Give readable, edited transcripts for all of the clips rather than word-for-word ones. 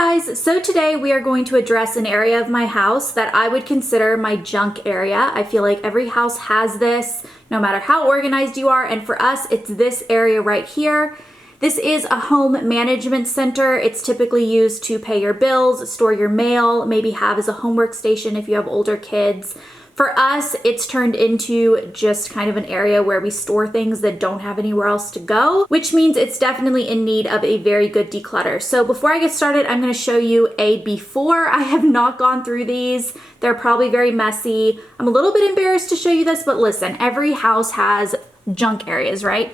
guys, so today we are going to address an area of my house that I would consider my junk area. I feel like every house has this, no matter how organized you are, and for us, it's this area right here. This is a home management center. It's typically used to pay your bills, store your mail, maybe have as a homework station if you have older kids. For us, it's turned into just kind of an area where we store things that don't have anywhere else to go, which means it's definitely in need of a very good declutter. So before I get started, I'm going to show you a before. I have not gone through these. They're probably very messy. I'm a little bit embarrassed to show you this, but listen, every house has junk areas, right?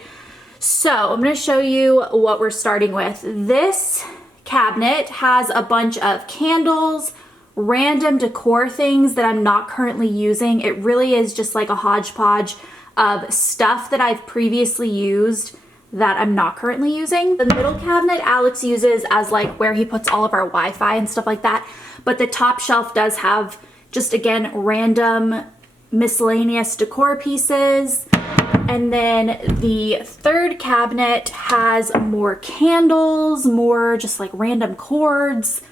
So I'm going to show you what we're starting with. This cabinet has a bunch of candles, random decor things that I'm not currently using. It really is just like a hodgepodge of stuff that I've previously used that I'm not currently using. The middle cabinet Alex uses as like where he puts all of our Wi-Fi and stuff like that. But the top shelf does have just, again, random miscellaneous decor pieces. And then the third cabinet has more candles, more just like random cords,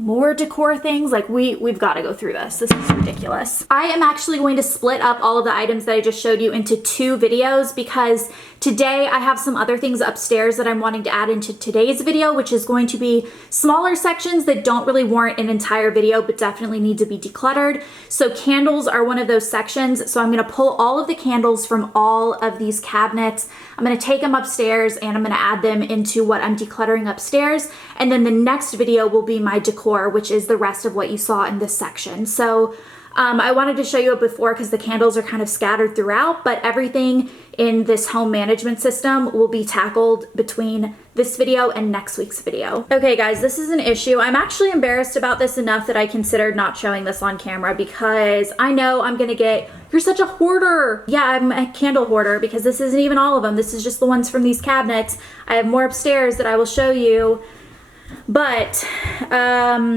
more decor things. Like we've got to go through this. This is ridiculous. I am actually going to split up all of the items that I just showed you into 2 videos because today I have some other things upstairs that I'm wanting to add into today's video, which is going to be smaller sections that don't really warrant an entire video, but definitely need to be decluttered. So candles are one of those sections. So I'm going to pull all of the candles from all of these cabinets. I'm going to take them upstairs and I'm going to add them into what I'm decluttering upstairs. And then the next video will be my decor, which is the rest of what you saw in this section. So I wanted to show you it before because the candles are kind of scattered throughout, but everything in this home management system will be tackled between this video and next week's video. Okay guys, this is an issue. I'm actually embarrassed about this enough that I considered not showing this on camera because I know I'm gonna get, "You're such a hoarder." Yeah, I'm a candle hoarder because this isn't even all of them. This is just the ones from these cabinets. I have more upstairs that I will show you. But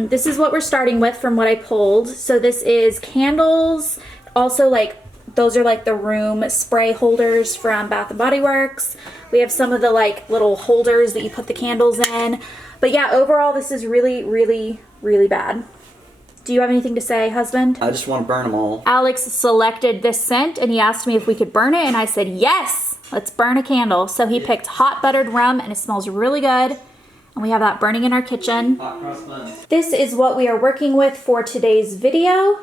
this is what we're starting with from what I pulled. So this is candles. Also, like, those are like the room spray holders from Bath & Body Works. We have some of the like little holders that you put the candles in. But yeah, overall this is really, really, really bad. Do you have anything to say, husband? I just want to burn them all. Alex selected this scent and he asked me if we could burn it, and I said yes, let's burn a candle. So he picked hot buttered rum and it smells really good. And we have that burning in our kitchen. Hot cross buns. This is what we are working with for today's video.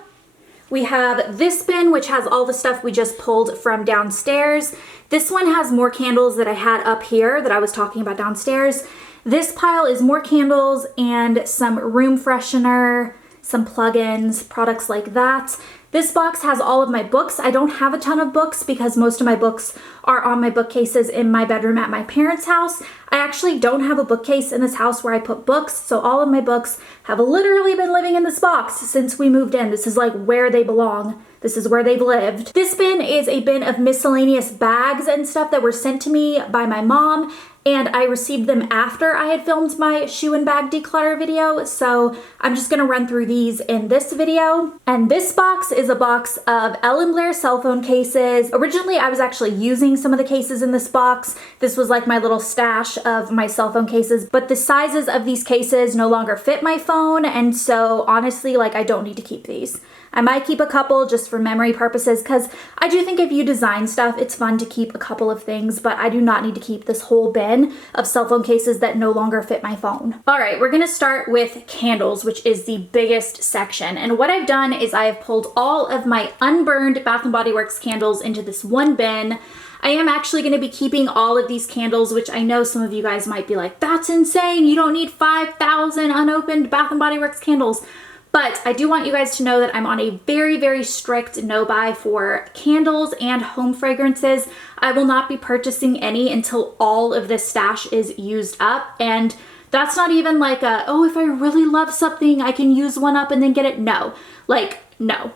We have this bin, which has all the stuff we just pulled from downstairs. This one has more candles that I had up here that I was talking about downstairs. This pile is more candles and some room freshener, some plugins, products like that. This box has all of my books. I don't have a ton of books because most of my books are on my bookcases in my bedroom at my parents' house. I actually don't have a bookcase in this house where I put books, so all of my books have literally been living in this box since we moved in. This is like where they belong. This is where they've lived. This bin is a bin of miscellaneous bags and stuff that were sent to me by my mom, and I received them after I had filmed my shoe and bag declutter video, so I'm just gonna run through these in this video. And this box is a box of Elle Blair cell phone cases. Originally, I was actually using some of the cases in this box. This was like my little stash of my cell phone cases, but the sizes of these cases no longer fit my phone, and so honestly, like, I don't need to keep these. I might keep a couple just for memory purposes because I do think if you design stuff, it's fun to keep a couple of things, but I do not need to keep this whole bin of cell phone cases that no longer fit my phone. All right, we're gonna start with candles, which is the biggest section. And what I've done is I have pulled all of my unburned Bath & Body Works candles into this one bin. I am actually going to be keeping all of these candles, which I know some of you guys might be like, "That's insane, you don't need 5,000 unopened Bath & Body Works candles." But I do want you guys to know that I'm on a very, very strict no-buy for candles and home fragrances. I will not be purchasing any until all of this stash is used up. And that's not even like a, oh, if I really love something, I can use one up and then get it. No, like, no.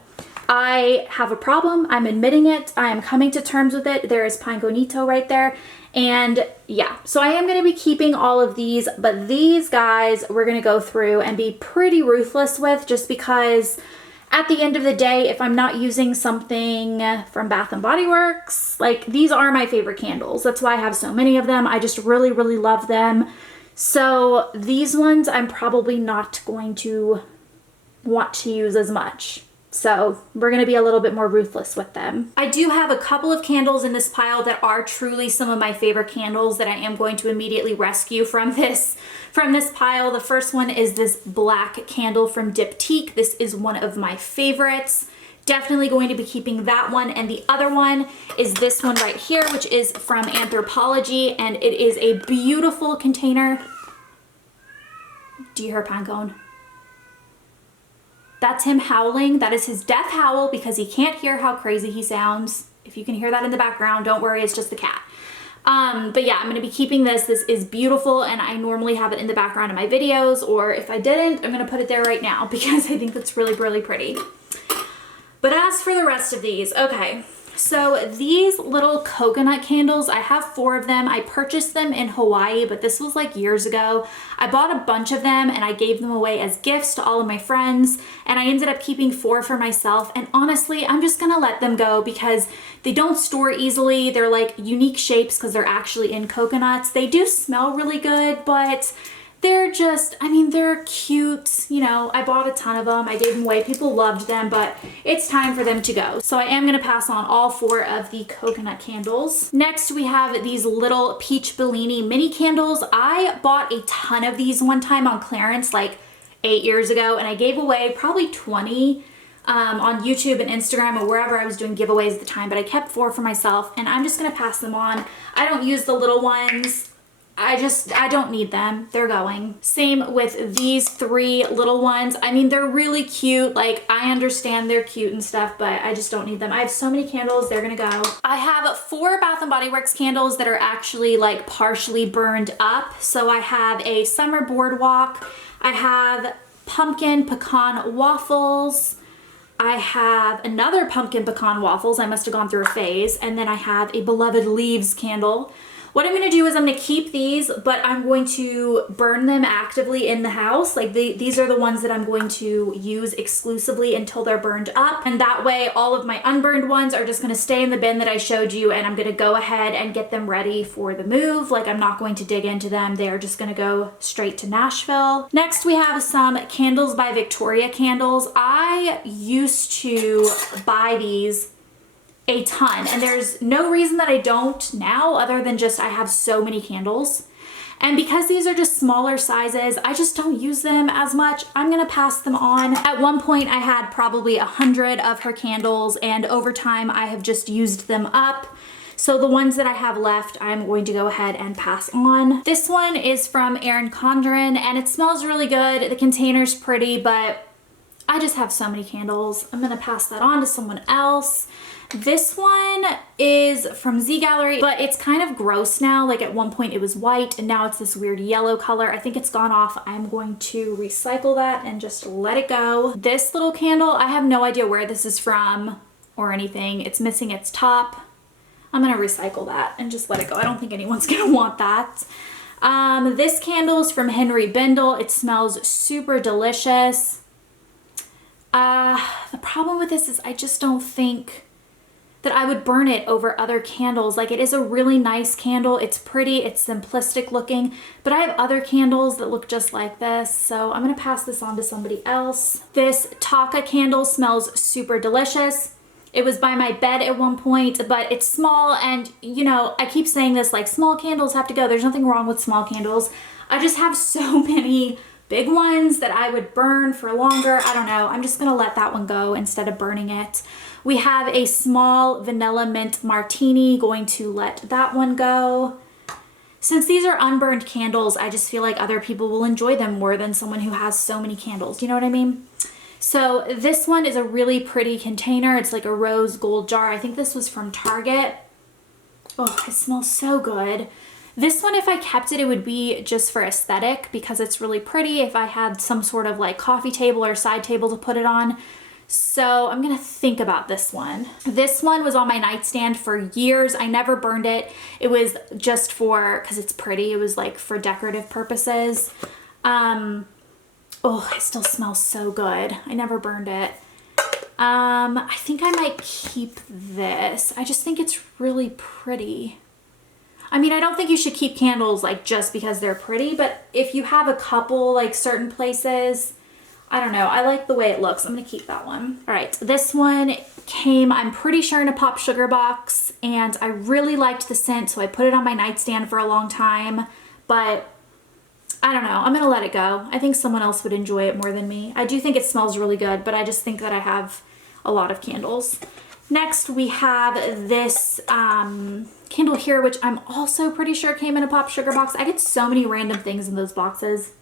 I have a problem. I'm admitting it. I am coming to terms with it. There is Pine Bonito right there. And yeah, so I am going to be keeping all of these, but these guys we're going to go through and be pretty ruthless with, just because at the end of the day, if I'm not using something from Bath & Body Works, like, these are my favorite candles. That's why I have so many of them. I just really, really love them. So these ones I'm probably not going to want to use as much. So we're going to be a little bit more ruthless with them. I do have a couple of candles in this pile that are truly some of my favorite candles that I am going to immediately rescue from this pile. The first one is this black candle from Diptyque. This is one of my favorites. Definitely going to be keeping that one. And the other one is this one right here, which is from Anthropologie, and it is a beautiful container. Do you hear a pine cone? That's him howling. That is his death howl because he can't hear how crazy he sounds. If you can hear that in the background, don't worry, it's just the cat. But yeah, I'm gonna be keeping this. This is beautiful, and I normally have it in the background of my videos, or if I didn't, I'm gonna put it there right now because I think that's really, really pretty. But as for the rest of these, okay. So these little coconut candles, I have 4 of them. I purchased them in Hawaii, but this was like years ago. I bought a bunch of them and I gave them away as gifts to all of my friends, and I ended up keeping 4 for myself. And honestly, I'm just gonna let them go because they don't store easily. They're like unique shapes because they're actually in coconuts. They do smell really good, but they're just, I mean, they're cute. You know, I bought a ton of them. I gave them away. People loved them, but it's time for them to go. So I am going to pass on all 4 of the coconut candles. Next, we have these little Peach Bellini mini candles. I bought a ton of these one time on clearance like 8 years ago, and I gave away probably 20 on YouTube and Instagram or wherever I was doing giveaways at the time, but I kept 4 for myself, and I'm just going to pass them on. I don't use the little ones. I don't need them. They're going. Same with these 3 little ones. I mean, they're really cute. Like, I understand they're cute and stuff, but I just don't need them. I have so many candles. They're gonna go. I have 4 Bath & Body Works candles that are actually like partially burned up. So I have a Summer Boardwalk. I have Pumpkin Pecan Waffles. I have another Pumpkin Pecan Waffles. I must have gone through a phase. And then I have a Beloved Leaves candle. What I'm going to do is I'm going to keep these, but I'm going to burn them actively in the house. Like these are the ones that I'm going to use exclusively until they're burned up. And that way all of my unburned ones are just going to stay in the bin that I showed you, and I'm going to go ahead and get them ready for the move. Like, I'm not going to dig into them. They are just going to go straight to Nashville. Next, we have some Candles by Victoria candles. I used to buy these a ton, and there's no reason that I don't now other than just I have so many candles, and because these are just smaller sizes, I just don't use them as much. I'm gonna pass them on. At one point I had probably 100 of her candles, and over time I have just used them up. So the ones that I have left, I'm going to go ahead and pass on. This one is from Erin Condren, and it smells really good. The container's pretty, but I just have so many candles. I'm gonna pass that on to someone else. This one is from Z Gallery, but it's kind of gross now. Like, at one point it was white and now it's this weird yellow color. I think it's gone off. I'm going to recycle that and just let it go. This little candle, I have no idea where this is from or anything. It's missing its top. I'm gonna recycle that and just let it go. I don't think anyone's gonna want that. This candle is from Henry Bendel. It smells super delicious. The problem with this is I just don't think that I would burn it over other candles. Like, it is a really nice candle. It's pretty, it's simplistic looking, but I have other candles that look just like this, so I'm gonna pass this on to somebody else. This Taka candle smells super delicious. It was by my bed at one point, but it's small, and you know, I keep saying this, like, small candles have to go. There's nothing wrong with small candles. I just have so many big ones that I would burn for longer. I don't know. I'm just gonna let that one go instead of burning it. We have a small vanilla mint martini, going to let that one go. Since these are unburned candles, I just feel like other people will enjoy them more than someone who has so many candles. You know what I mean? So this one is a really pretty container. It's like a rose gold jar. I think this was from Target. Oh, it smells so good. This one, if I kept it, it would be just for aesthetic because it's really pretty. If I had some sort of like coffee table or side table to put it on. So I'm gonna think about this one. This one was on my nightstand for years. I never burned it. It was just for, because it's pretty, it was like for decorative purposes. Oh, it still smells so good. I never burned it. I think I might keep this. I just think it's really pretty. I mean, I don't think you should keep candles like just because they're pretty, but if you have a couple like certain places, I don't know. I like the way it looks. I'm gonna keep that one. All right, this one came, I'm pretty sure, in a pop sugar box, and I really liked the scent, so I put it on my nightstand for a long time, but I don't know. I'm gonna let it go. I think someone else would enjoy it more than me. I do think it smells really good, but I just think that I have a lot of candles. Next, we have this candle here, which I'm also pretty sure came in a pop sugar box. I get so many random things in those boxes.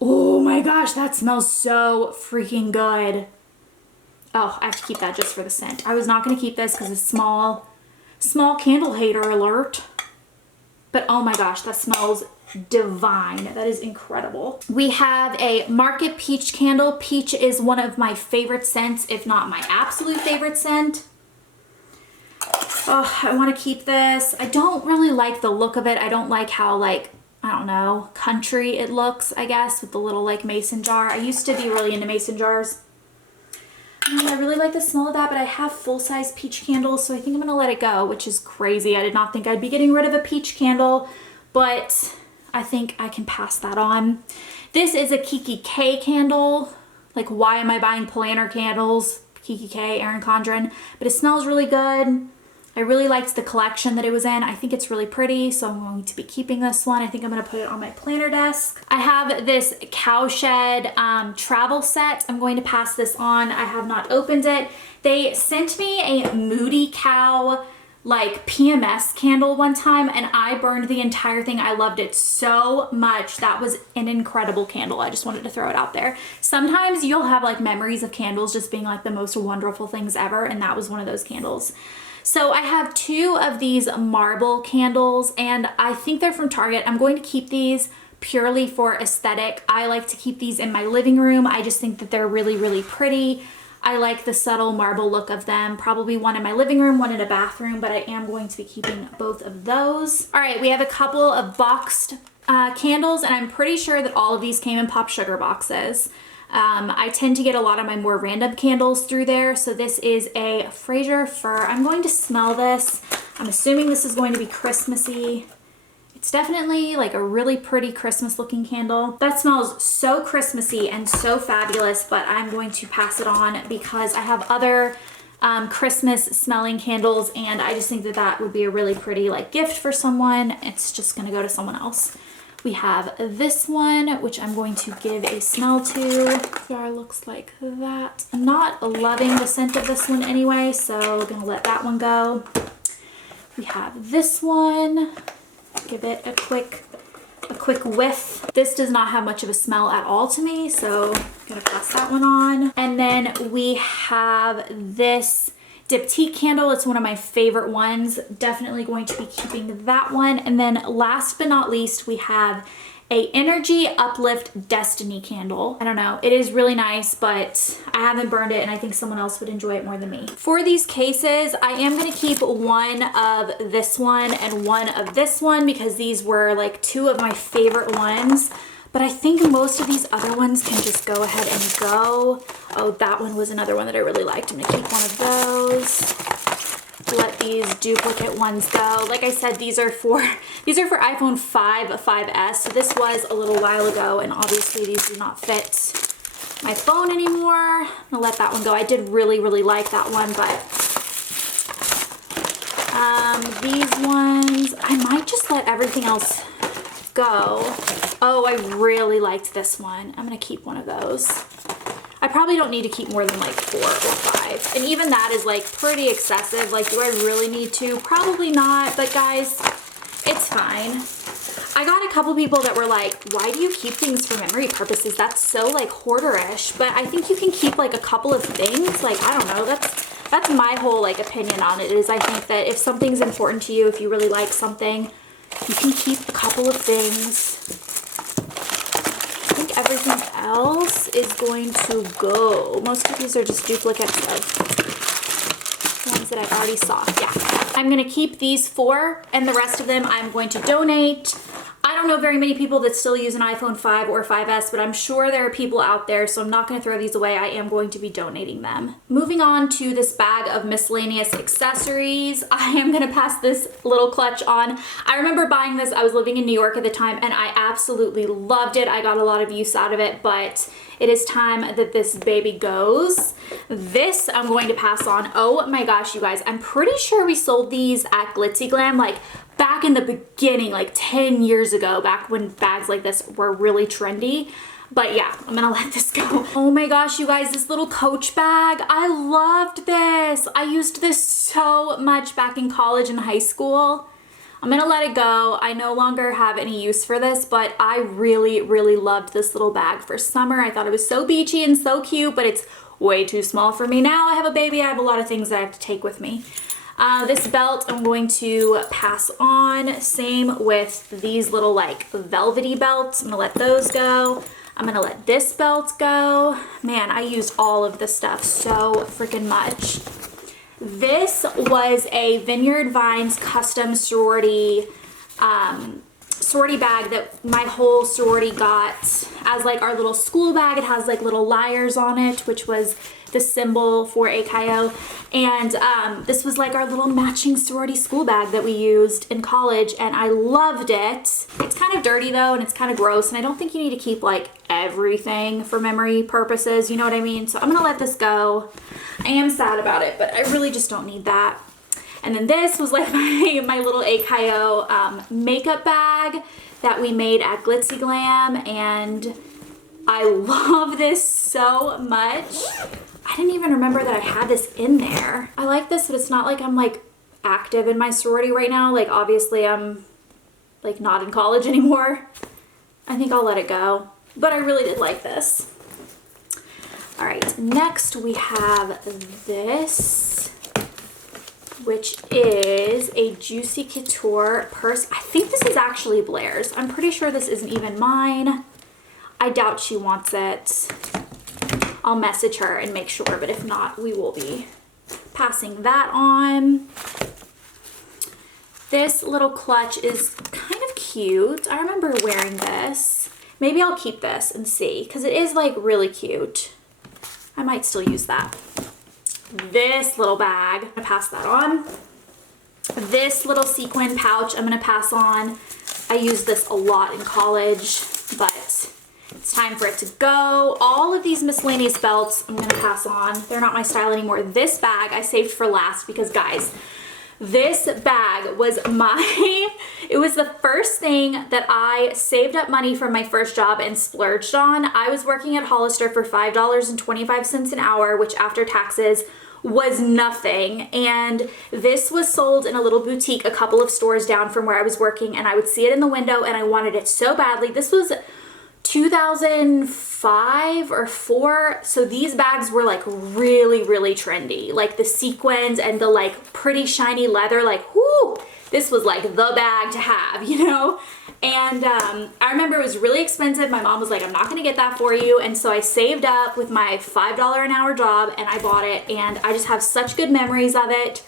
Oh my gosh, that smells so freaking good. Oh, I have to keep that just for the scent. I was not going to keep this because it's small candle hater alert. But oh my gosh, that smells divine. That is incredible. We have a Market Peach candle. Peach is one of my favorite scents, if not my absolute favorite scent. Oh, I want to keep this. I don't really like the look of it. I don't like how, like, I don't know, country it looks, I guess, with the little like mason jar. I used to be really into mason jars. I really like the smell of that, but I have full-size peach candles, so I think I'm gonna let it go, which is crazy. I did not think I'd be getting rid of a peach candle, but I think I can pass that on. This is a Kiki K candle. Like, why am I buying planner candles? Kiki K, Erin Condren, but it smells really good. I really liked the collection that it was in. I think it's really pretty, so I'm going to be keeping this one. I think I'm gonna put it on my planner desk. I have this Cowshed travel set. I'm going to pass this on. I have not opened it. They sent me a Moody Cow like PMS candle one time, and I burned the entire thing. I loved it so much. That was an incredible candle. I just wanted to throw it out there. Sometimes you'll have like memories of candles just being like the most wonderful things ever, and that was one of those candles. So I have two of these marble candles, and I think they're from Target. I'm going to keep these purely for aesthetic. I like to keep these in my living room. I just think that they're really, really pretty. I like the subtle marble look of them. Probably one in my living room, one in a bathroom, but I am going to be keeping both of those. All right, we have a couple of boxed candles, and I'm pretty sure that all of these came in pop sugar boxes. I tend to get a lot of my more random candles through there. So this is a Fraser Fir. I'm going to smell this. I'm assuming this is going to be Christmassy. It's definitely like a really pretty Christmas looking candle. That smells so Christmassy and so fabulous, but I'm going to pass it on because I have other Christmas smelling candles, and I just think that that would be a really pretty like gift for someone. It's just gonna go to someone else. We have this one, which I'm going to give a smell to. Jar looks like that. I'm not loving the scent of this one anyway, so I'm gonna let that one go. We have this one. Give it a quick whiff. This does not have much of a smell at all to me, so I'm gonna pass that one on. And then we have this Diptyque candle. It's one of my favorite ones. Definitely going to be keeping that one. And then last but not least, we have a Energy Uplift Destiny candle. I don't know, it is really nice, but I haven't burned it, and I think someone else would enjoy it more than me. For these cases, I am gonna keep one of this one and one of this one because these were like two of my favorite ones. But I think most of these other ones can just go ahead and go. Oh, that one was another one that I really liked. I'm gonna keep one of those. Let these duplicate ones go. Like I said, these are for iPhone 5, 5S. So this was a little while ago, and obviously these do not fit my phone anymore. I'm gonna let that one go. I did really, really like that one, but these ones, I might just let everything else go. Oh, I really liked this one. I'm gonna keep one of those. I probably don't need to keep more than like 4 or 5. And even that is like pretty excessive. Like, do I really need to? Probably not, but guys, it's fine. I got a couple people that were like, why do you keep things for memory purposes? That's so like hoarderish. But I think you can keep like a couple of things. Like, I don't know, that's my whole like opinion on it, is I think that if something's important to you, if you really like something, you can keep a couple of things. I think everything else is going to go. Most of these are just duplicates of ones that I already saw. Yeah, I'm gonna keep these 4, and the rest of them I'm going to donate. I don't don't know very many people that still use an iPhone 5 or 5S, but I'm sure there are people out there, so I'm not gonna throw these away. I am going to be donating them. Moving on to this bag of miscellaneous accessories, I am gonna pass this little clutch on. I remember buying this, I was living in New York at the time, and I absolutely loved it. I got a lot of use out of it, but it is time that this baby goes. This I'm going to pass on. Oh my gosh, you guys, I'm pretty sure we sold these at Glitzy Glam, like back in the beginning, like 10 years ago, back when bags like this were really trendy. But yeah, I'm gonna let this go. Oh my gosh, you guys, this little Coach bag, I loved this. I used this so much back in college and high school. I'm gonna let it go. I no longer have any use for this, but I really, really loved this little bag for summer. I thought it was so beachy and so cute, but it's way too small for me now. I have a baby, I have a lot of things that I have to take with me. This belt I'm going to pass on. Same with these little like velvety belts. I'm gonna let those go. I'm gonna let this belt go. Man, I used all of this stuff so freaking much. This was a Vineyard Vines custom sorority bag that my whole sorority got as like our little school bag. It has like little lyres on it, which was the symbol for AKO. And this was like our little matching sorority school bag that we used in college, and I loved it. It's kind of dirty though, and it's kind of gross, and I don't think you need to keep like everything for memory purposes, you know what I mean? So I'm gonna let this go. I am sad about it, but I really just don't need that. And then this was like my little AKO makeup bag that we made at Glitzy Glam, and I love this so much. I didn't even remember that I had this in there. I like this, but it's not like I'm like active in my sorority right now. Like obviously I'm like not in college anymore. I think I'll let it go, but I really did like this. All right, next we have this, which is a Juicy Couture purse. I think this is actually Blair's. I'm pretty sure this isn't even mine. I doubt she wants it. I'll message her and make sure, but if not, we will be passing that on. This little clutch is kind of cute. I remember wearing this. Maybe I'll keep this and see, because it is like really cute. I might still use that. This little bag, I'm gonna pass that on. This little sequin pouch, I'm gonna pass on. I used this a lot in college, but it's time for it to go. All of these miscellaneous belts, I'm gonna pass on. They're not my style anymore. This bag I saved for last because guys, this bag was it was the first thing that I saved up money from my first job and splurged on. I was working at Hollister for $5.25 an hour, which after taxes was nothing. And this was sold in a little boutique a couple of stores down from where I was working, and I would see it in the window and I wanted it so badly. This was 2005 or 4, so these bags were like really, really trendy. Like the sequins and the like pretty shiny leather, like whoo, this was like the bag to have, you know? And I remember it was really expensive. My mom was like, I'm not gonna get that for you. And so I saved up with my $5 an hour job and I bought it, and I just have such good memories of it.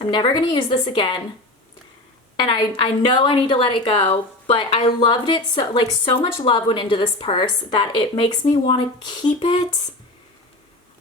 I'm never gonna use this again. And I know I need to let it go, but I loved it so, like so much love went into this purse that it makes me want to keep it.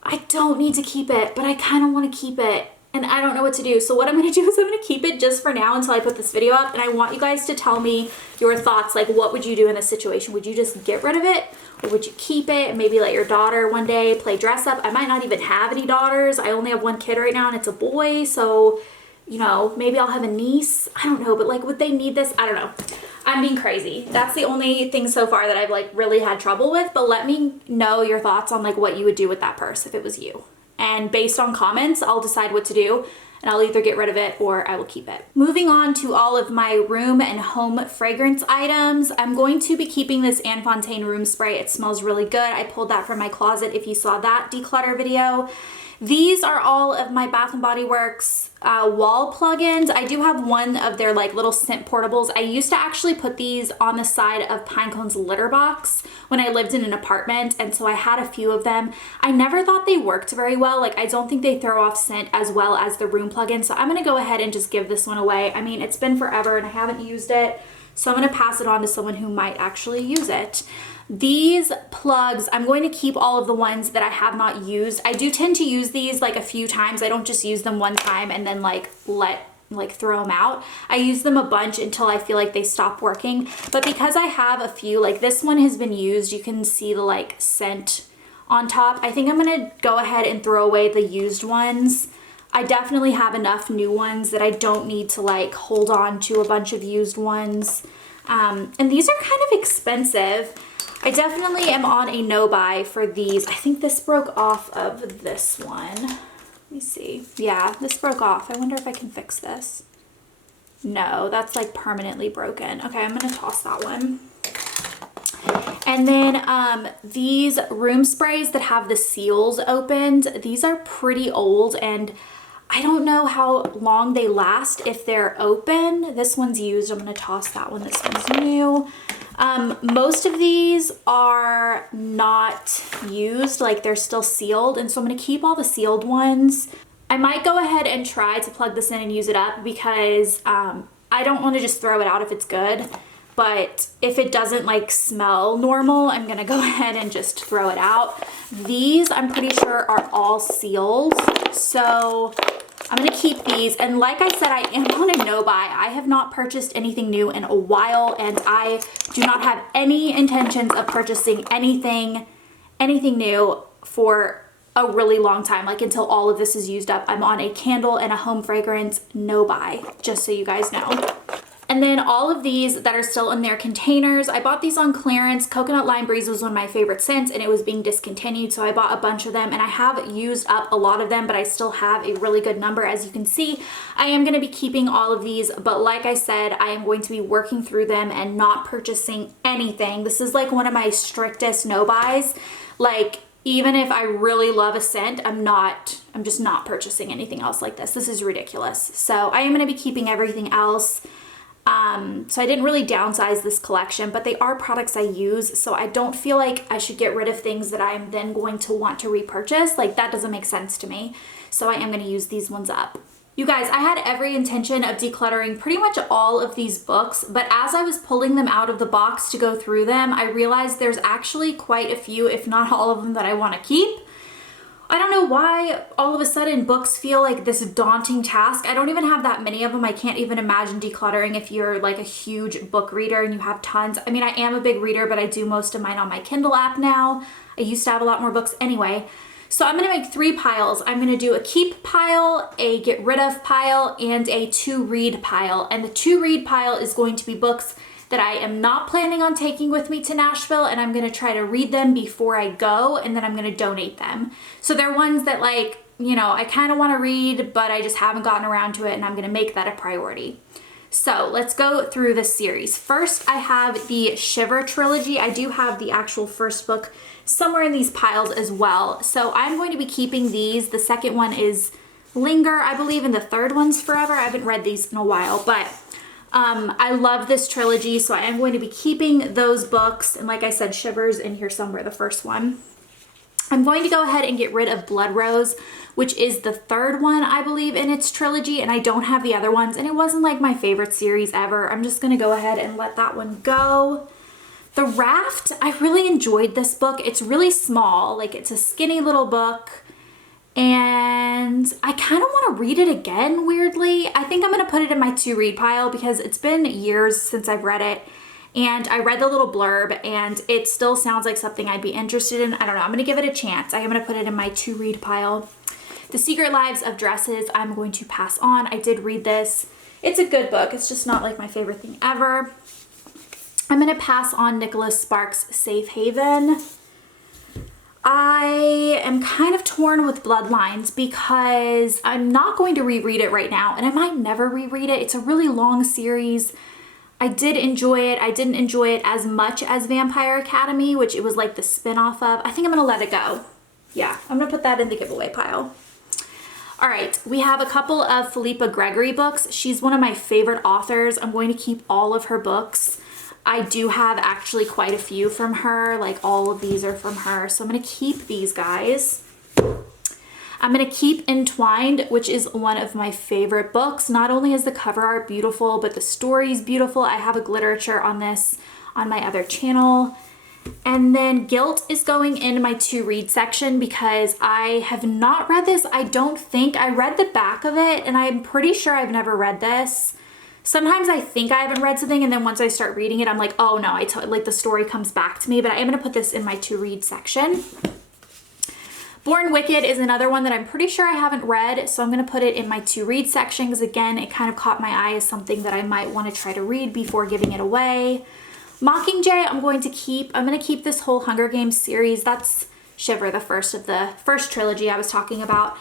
I don't need to keep it, but I kind of want to keep it, and I don't know what to do. So what I'm going to do is I'm going to keep it just for now until I put this video up, and I want you guys to tell me your thoughts. Like, what would you do in this situation? Would you just get rid of it, or would you keep it and maybe let your daughter one day play dress up? I might not even have any daughters. I only have one kid right now, and it's a boy, so you know, maybe I'll have a niece. I don't know, but like, would they need this? I don't know. I'm being crazy. That's the only thing so far that I've like really had trouble with, but let me know your thoughts on like what you would do with that purse if it was you. And based on comments, I'll decide what to do, and I'll either get rid of it or I will keep it. Moving on to all of my room and home fragrance items, I'm going to be keeping this Anne Fontaine room spray. It smells really good. I pulled that from my closet if you saw that declutter video. These are all of my Bath & Body Works wall plugins. I do have one of their like little scent portables. I used to actually put these on the side of Pinecone's litter box when I lived in an apartment, and so I had a few of them. I never thought they worked very well. Like, I don't think they throw off scent as well as the room plugin, so I'm gonna go ahead and just give this one away. I mean, it's been forever and I haven't used it, so I'm gonna pass it on to someone who might actually use it. These plugs, I'm going to keep all of the ones that I have not used. I do tend to use these like a few times. I don't just use them one time and then throw them out. I use them a bunch until I feel like they stop working. But because I have a few, like this one has been used, you can see the like scent on top. I think I'm gonna go ahead and throw away the used ones. I definitely have enough new ones that I don't need to like hold on to a bunch of used ones. And these are kind of expensive. I definitely am on a no buy for these. I think this broke off of this one. Let me see. Yeah, this broke off. I wonder if I can fix this. No, that's like permanently broken. Okay, I'm gonna toss that one. And then these room sprays that have the seals opened, these are pretty old and I don't know how long they last if they're open. This one's used. I'm gonna toss that one. This one's new. Most of these are not used, like they're still sealed, and so I'm gonna keep all the sealed ones. I might go ahead and try to plug this in and use it up because I don't want to just throw it out if it's good, but if it doesn't like smell normal, I'm gonna go ahead and just throw it out. These I'm pretty sure are all sealed, so I'm gonna keep these. And like I said, I am on a no buy. I have not purchased anything new in a while, and I do not have any intentions of purchasing anything new for a really long time, like until all of this is used up. I'm on a candle and a home fragrance no buy, just so you guys know. And then all of these that are still in their containers, I bought these on clearance. Coconut Lime Breeze was one of my favorite scents and it was being discontinued, so I bought a bunch of them and I have used up a lot of them, but I still have a really good number. As you can see, I am going to be keeping all of these, but like I said, I am going to be working through them and not purchasing anything. This is like one of my strictest no buys. Like, even if I really love a scent, I'm just not purchasing anything else like this. This is ridiculous. So I am going to be keeping everything else. So I didn't really downsize this collection, but they are products I use, so I don't feel like I should get rid of things that I'm then going to want to repurchase. Like, that doesn't make sense to me. So I am going to use these ones up. You guys, I had every intention of decluttering pretty much all of these books, but as I was pulling them out of the box to go through them, I realized there's actually quite a few, if not all of them, that I want to keep. I don't know why all of a sudden books feel like this daunting task. I don't even have that many of them. I can't even imagine decluttering if you're like a huge book reader and you have tons. I mean, I am a big reader, but I do most of mine on my Kindle app now. I used to have a lot more books anyway. So I'm gonna make 3 piles. I'm gonna do a keep pile, a get rid of pile, and a to read pile. And the to read pile is going to be books that I am not planning on taking with me to Nashville, and I'm gonna try to read them before I go, and then I'm gonna donate them. So they're ones that, like, you know, I kind of want to read, but I just haven't gotten around to it, and I'm gonna make that a priority. So let's go through this series. First, I have the Shiver trilogy. I do have the actual first book somewhere in these piles as well. So I'm going to be keeping these. The second one is Linger, I believe, and the third one's Forever. I haven't read these in a while, but I love this trilogy, so I am going to be keeping those books. And like I said, Shiver's in here somewhere, the first one. I'm going to go ahead and get rid of Blood Rose, which is the third one, I believe, in its trilogy, and I don't have the other ones, and it wasn't like my favorite series ever. I'm just gonna go ahead and let that one go. The Raft, I really enjoyed this book. It's really small, like it's a skinny little book, and I kind of want to read it again, weirdly. I think I'm going to put it in my to read pile because it's been years since I've read it, and I read the little blurb and it still sounds like something I'd be interested in. I don't know, I'm going to give it a chance. I am going to put it in my to read pile. The Secret Lives of Dresses, I'm going to pass on. I did read this. It's a good book. It's just not like my favorite thing ever. I'm going to pass on Nicholas Sparks' Safe Haven. I am kind of torn with Bloodlines because I'm not going to reread it right now, and I might never reread it. It's a really long series. I did enjoy it. I didn't enjoy it as much as Vampire Academy, which it was like the spin-off of. I think I'm gonna let it go. Yeah, I'm gonna put that in the giveaway pile. All right, we have a couple of Philippa Gregory books. She's one of my favorite authors. I'm going to keep all of her books. I do have actually quite a few from her, like all of these are from her. So I'm gonna keep these guys. I'm gonna keep Entwined, which is one of my favorite books. Not only is the cover art beautiful, but the story's beautiful. I have a literature on this on my other channel. And then Guilt is going in my to read section because I have not read this. I don't think I read the back of it, and I'm pretty sure I've never read this. Sometimes I think I haven't read something, and then once I start reading it, I'm like, oh no, like the story comes back to me, but I am gonna put this in my to read section. Born Wicked is another one that I'm pretty sure I haven't read, so I'm gonna put it in my to read section because again, it kind of caught my eye as something that I might wanna try to read before giving it away. Mockingjay, I'm gonna keep this whole Hunger Games series. That's Shiver, the first trilogy I was talking about.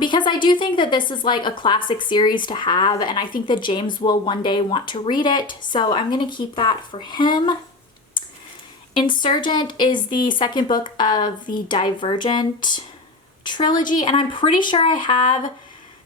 Because I do think that this is like a classic series to have, and I think that James will one day want to read it, so I'm gonna keep that for him. Insurgent is the second book of the Divergent trilogy, and I'm pretty sure I have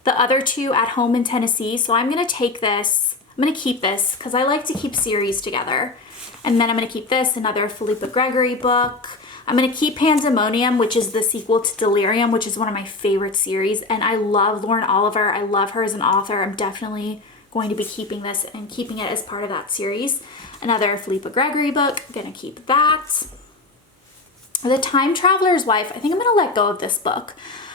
the other two at home in Tennessee, so I'm gonna take this. I'm gonna keep this because I like to keep series together. And then I'm gonna keep this, another Philippa Gregory book. I'm gonna keep Pandemonium, which is the sequel to Delirium, which is one of my favorite series. And I love Lauren Oliver. I love her as an author. I'm definitely going to be keeping this and keeping it as part of that series. Another Philippa Gregory book, gonna keep that. The Time Traveler's Wife, I think I'm gonna let go of this book.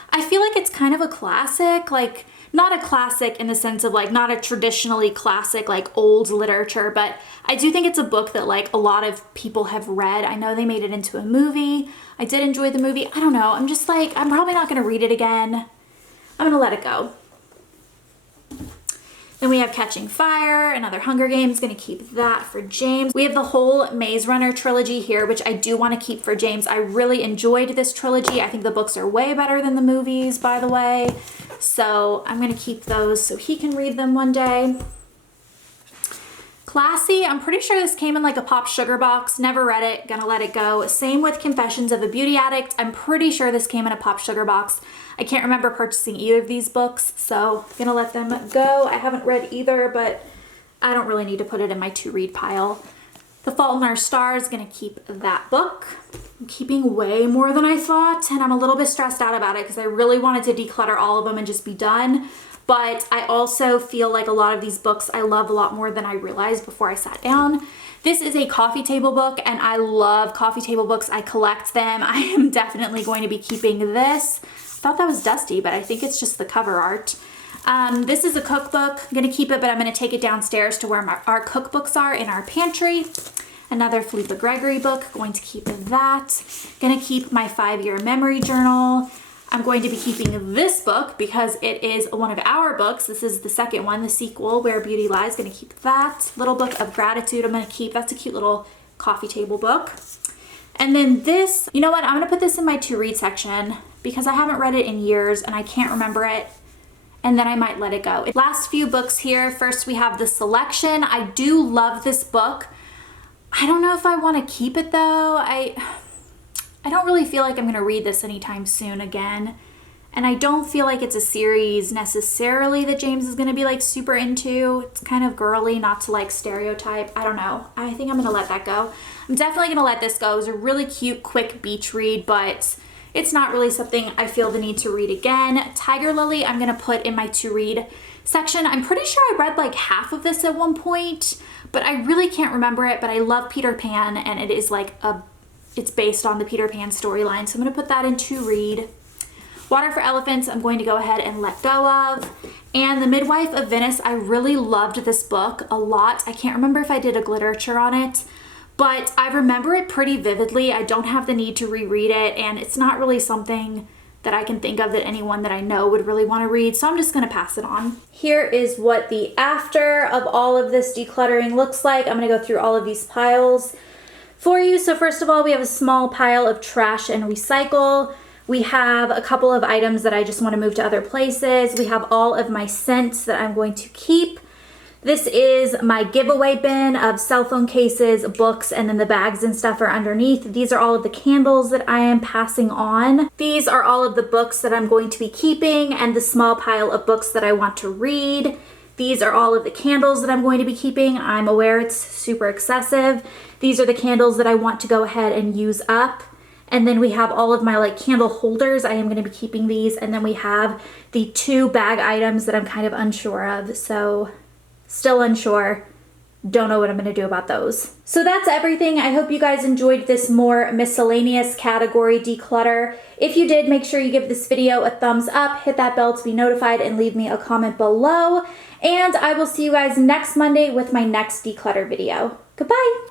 I feel like it's kind of a classic, like not a classic in the sense of like not a traditionally classic like old literature, but I do think it's a book that like a lot of people have read. I know they made it into a movie. I did enjoy the movie. I don't know. I'm just like, I'm probably not gonna read it again. I'm gonna let it go. Then we have Catching Fire, another Hunger Games, gonna keep that for James. We have the whole Maze Runner trilogy here, which I do wanna keep for James. I really enjoyed this trilogy. I think the books are way better than the movies, by the way. So I'm gonna keep those so he can read them one day. Classy, I'm pretty sure this came in like a Pop Sugar box. Never read it, gonna let it go. Same with Confessions of a Beauty Addict. I'm pretty sure this came in a Pop Sugar box. I can't remember purchasing either of these books, so I'm gonna let them go. I haven't read either, but I don't really need to put it in my to read pile. The Fault in Our Stars, gonna keep that book. I'm keeping way more than I thought, and I'm a little bit stressed out about it because I really wanted to declutter all of them and just be done. But I also feel like a lot of these books I love a lot more than I realized before I sat down. This is a coffee table book, and I love coffee table books. I collect them. I am definitely going to be keeping this. I thought that was dusty, but I think it's just the cover art. This is a cookbook. I'm gonna keep it, but I'm gonna take it downstairs to where our cookbooks are in our pantry. Another Philippa Gregory book, going to keep that. Gonna keep my 5-year memory journal. I'm going to be keeping this book because it is one of our books. This is the second one, the sequel, Where Beauty Lies. Gonna keep that. Little Book of Gratitude, I'm gonna keep. That's a cute little coffee table book. And then this, you know what? I'm gonna put this in my to read section because I haven't read it in years and I can't remember it. And then I might let it go. Last few books here. First we have The Selection. I do love this book. I don't know if I want to keep it though. I don't really feel like I'm going to read this anytime soon again. And I don't feel like it's a series necessarily that James is going to be like super into. It's kind of girly, not to like stereotype. I don't know. I think I'm going to let that go. I'm definitely going to let this go. It was a really cute, quick beach read, but it's not really something I feel the need to read again. Tiger Lily, I'm going to put in my to read section. I'm pretty sure I read like half of this at one point, but I really can't remember it. But I love Peter Pan, and it is like it's based on the Peter Pan storyline. So I'm going to put that in to read. Water for Elephants, I'm going to go ahead and let go of. And The Midwife of Venice, I really loved this book a lot. I can't remember if I did a literature on it, but I remember it pretty vividly. I don't have the need to reread it, and it's not really something that I can think of that anyone that I know would really want to read, so I'm just going to pass it on. Here is what the after of all of this decluttering looks like. I'm going to go through all of these piles for you. So first of all, we have a small pile of trash and recycle. We have a couple of items that I just want to move to other places. We have all of my scents that I'm going to keep. This is my giveaway bin of cell phone cases, books, and then the bags and stuff are underneath. These are all of the candles that I am passing on. These are all of the books that I'm going to be keeping and the small pile of books that I want to read. These are all of the candles that I'm going to be keeping. I'm aware it's super excessive. These are the candles that I want to go ahead and use up. And then we have all of my like candle holders. I am going to be keeping these. And then we have the 2 bag items that I'm kind of unsure of. So still unsure. Don't know what I'm going to do about those. So that's everything. I hope you guys enjoyed this more miscellaneous category declutter. If you did, make sure you give this video a thumbs up, hit that bell to be notified, and leave me a comment below. And I will see you guys next Monday with my next declutter video. Goodbye.